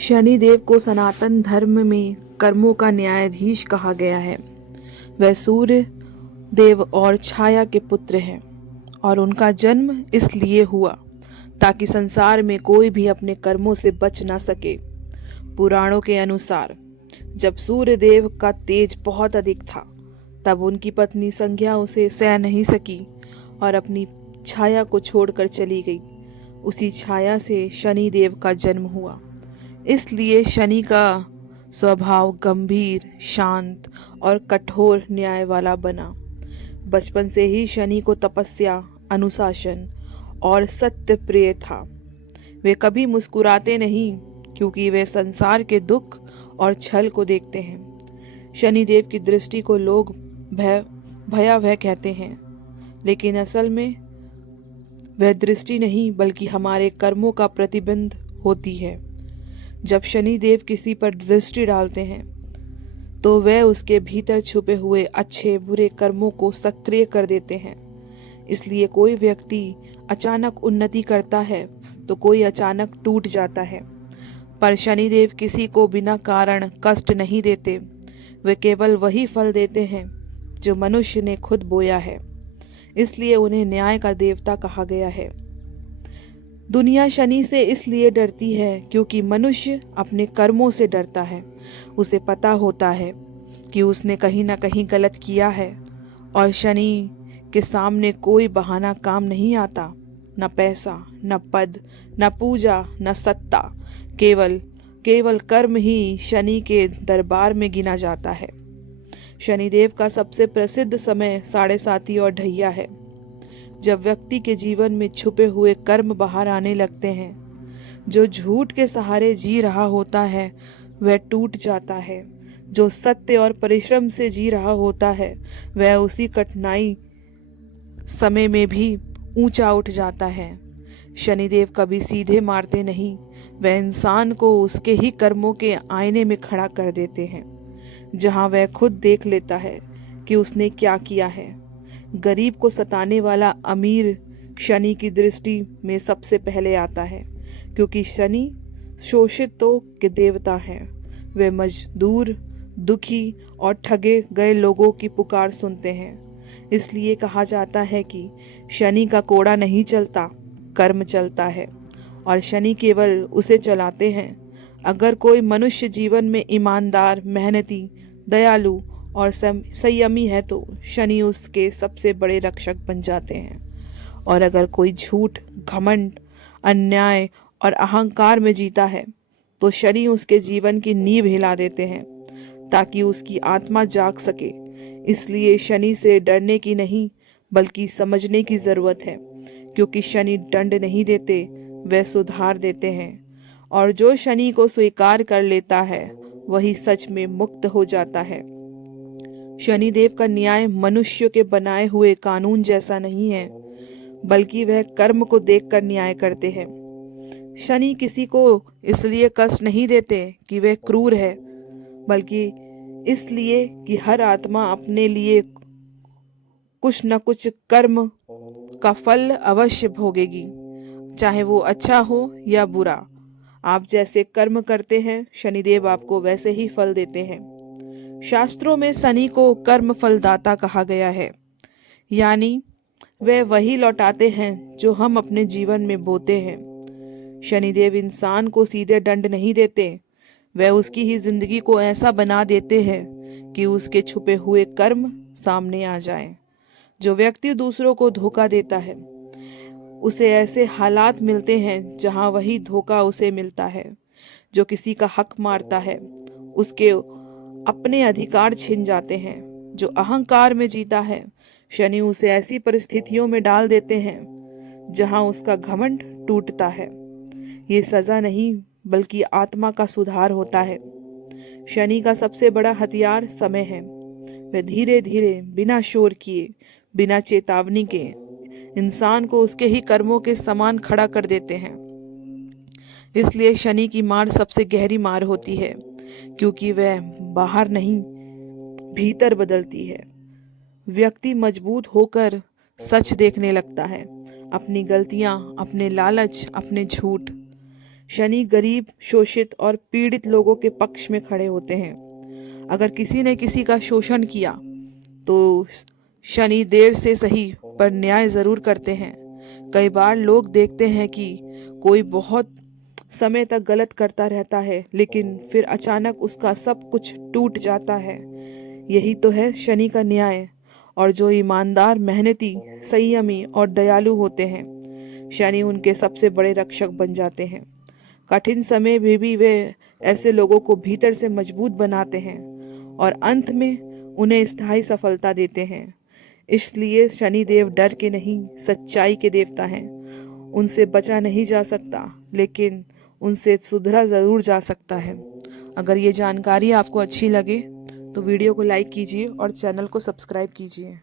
शनिदेव को सनातन धर्म में कर्मों का न्यायाधीश कहा गया है। वह सूर्य देव और छाया के पुत्र हैं और उनका जन्म इसलिए हुआ ताकि संसार में कोई भी अपने कर्मों से बच ना सके। पुराणों के अनुसार जब सूर्य देव का तेज बहुत अधिक था, तब उनकी पत्नी संज्ञा उसे सह नहीं सकी और अपनी छाया को छोड़कर चली गई। उसी छाया से शनि देव का जन्म हुआ। इसलिए शनि का स्वभाव गंभीर, शांत और कठोर न्याय वाला बना। बचपन से ही शनि को तपस्या, अनुशासन और सत्य प्रिय था। वे कभी मुस्कुराते नहीं, क्योंकि वे संसार के दुख और छल को देखते हैं। शनिदेव की दृष्टि को लोग भयावह कहते हैं, लेकिन असल में वह दृष्टि नहीं बल्कि हमारे कर्मों का प्रतिबिंब होती है। जब शनिदेव किसी पर दृष्टि डालते हैं तो वह उसके भीतर छुपे हुए अच्छे बुरे कर्मों को सक्रिय कर देते हैं। इसलिए कोई व्यक्ति अचानक उन्नति करता है तो कोई अचानक टूट जाता है। पर शनिदेव किसी को बिना कारण कष्ट नहीं देते। वे केवल वही फल देते हैं जो मनुष्य ने खुद बोया है। इसलिए उन्हें न्याय का देवता कहा गया है। दुनिया शनि से इसलिए डरती है क्योंकि मनुष्य अपने कर्मों से डरता है। उसे पता होता है कि उसने कहीं ना कहीं गलत किया है और शनि के सामने कोई बहाना काम नहीं आता। न पैसा, न पद, न पूजा, न सत्ता, केवल कर्म ही शनि के दरबार में गिना जाता है। शनिदेव का सबसे प्रसिद्ध समय 7:30 और ढैया है, जब व्यक्ति के जीवन में छुपे हुए कर्म बाहर आने लगते हैं। जो झूठ के सहारे जी रहा होता है वह टूट जाता है। जो सत्य और परिश्रम से जी रहा होता है वह उसी कठिनाई समय में भी ऊंचा उठ जाता है। शनिदेव कभी सीधे मारते नहीं, वह इंसान को उसके ही कर्मों के आईने में खड़ा कर देते हैं, जहां वह खुद देख लेता है कि उसने क्या किया है। गरीब को सताने वाला अमीर शनि की दृष्टि में सबसे पहले आता है, क्योंकि शनि शोषितों के देवता हैं। वे मजदूर, दुखी और ठगे गए लोगों की पुकार सुनते हैं। इसलिए कहा जाता है कि शनि का कोड़ा नहीं चलता, कर्म चलता है और शनि केवल उसे चलाते हैं। अगर कोई मनुष्य जीवन में ईमानदार, मेहनती, दयालु और संयमी है तो शनि उसके सबसे बड़े रक्षक बन जाते हैं। और अगर कोई झूठ, घमंड, अन्याय और अहंकार में जीता है तो शनि उसके जीवन की नींव हिला देते हैं ताकि उसकी आत्मा जाग सके। इसलिए शनि से डरने की नहीं बल्कि समझने की जरूरत है, क्योंकि शनि दंड नहीं देते, वे सुधार देते हैं। और जो शनि को स्वीकार कर लेता है वही सच में मुक्त हो जाता है। शनिदेव का न्याय मनुष्य के बनाए हुए कानून जैसा नहीं है, बल्कि वह कर्म को देखकर न्याय करते हैं। शनि किसी को इसलिए कष्ट नहीं देते कि वह क्रूर है, बल्कि इसलिए कि हर आत्मा अपने लिए कुछ न कुछ कर्म का फल अवश्य भोगेगी, चाहे वो अच्छा हो या बुरा। आप जैसे कर्म करते हैं शनिदेव आपको वैसे ही फल देते हैं। शास्त्रों में शनि को कर्म फलदाता कहा गया है, यानी वे वही लौटाते हैं जो हम अपने जीवन में बोते हैं। शनिदेव इंसान को सीधे दंड नहीं देते, वह उसकी ही जिंदगी को ऐसा बना देते हैं कि उसके छुपे हुए कर्म सामने आ जाएं। जो व्यक्ति दूसरों को धोखा देता है उसे ऐसे हालात मिलते हैं जहां वही धोखा उसे मिलता है। जो किसी का हक मारता है उसके अपने अधिकार छिन जाते हैं। जो अहंकार में जीता है शनि उसे ऐसी परिस्थितियों में डाल देते हैं जहां उसका घमंड टूटता है। ये सजा नहीं बल्कि आत्मा का सुधार होता है। शनि का सबसे बड़ा हथियार समय है। वह धीरे धीरे, बिना शोर किए, बिना चेतावनी के इंसान को उसके ही कर्मों के समान खड़ा कर देते हैं। इसलिए शनि की मार सबसे गहरी मार होती है, क्योंकि वह बाहर नहीं भीतर बदलती है। व्यक्ति मजबूत होकर सच देखने लगता है, अपनी गलतियां, अपने लालच, अपने झूठ। शनि गरीब, शोषित और पीड़ित लोगों के पक्ष में खड़े होते हैं। अगर किसी ने किसी का शोषण किया तो शनि देर से सही पर न्याय जरूर करते हैं। कई बार लोग देखते हैं कि कोई बहुत समय तक गलत करता रहता है, लेकिन फिर अचानक उसका सब कुछ टूट जाता है। यही तो है शनि का न्याय। और जो ईमानदार, मेहनती, संयमी और दयालु होते हैं, शनि उनके सबसे बड़े रक्षक बन जाते हैं। कठिन समय में भी वे ऐसे लोगों को भीतर से मजबूत बनाते हैं और अंत में उन्हें स्थायी सफलता देते हैं। इसलिए शनिदेव डर के नहीं, सच्चाई के देवता हैं। उनसे बचा नहीं जा सकता, लेकिन उनसे सुधरा जरूर जा सकता है। अगर ये जानकारी आपको अच्छी लगे तो वीडियो को लाइक कीजिए और चैनल को सब्सक्राइब कीजिए।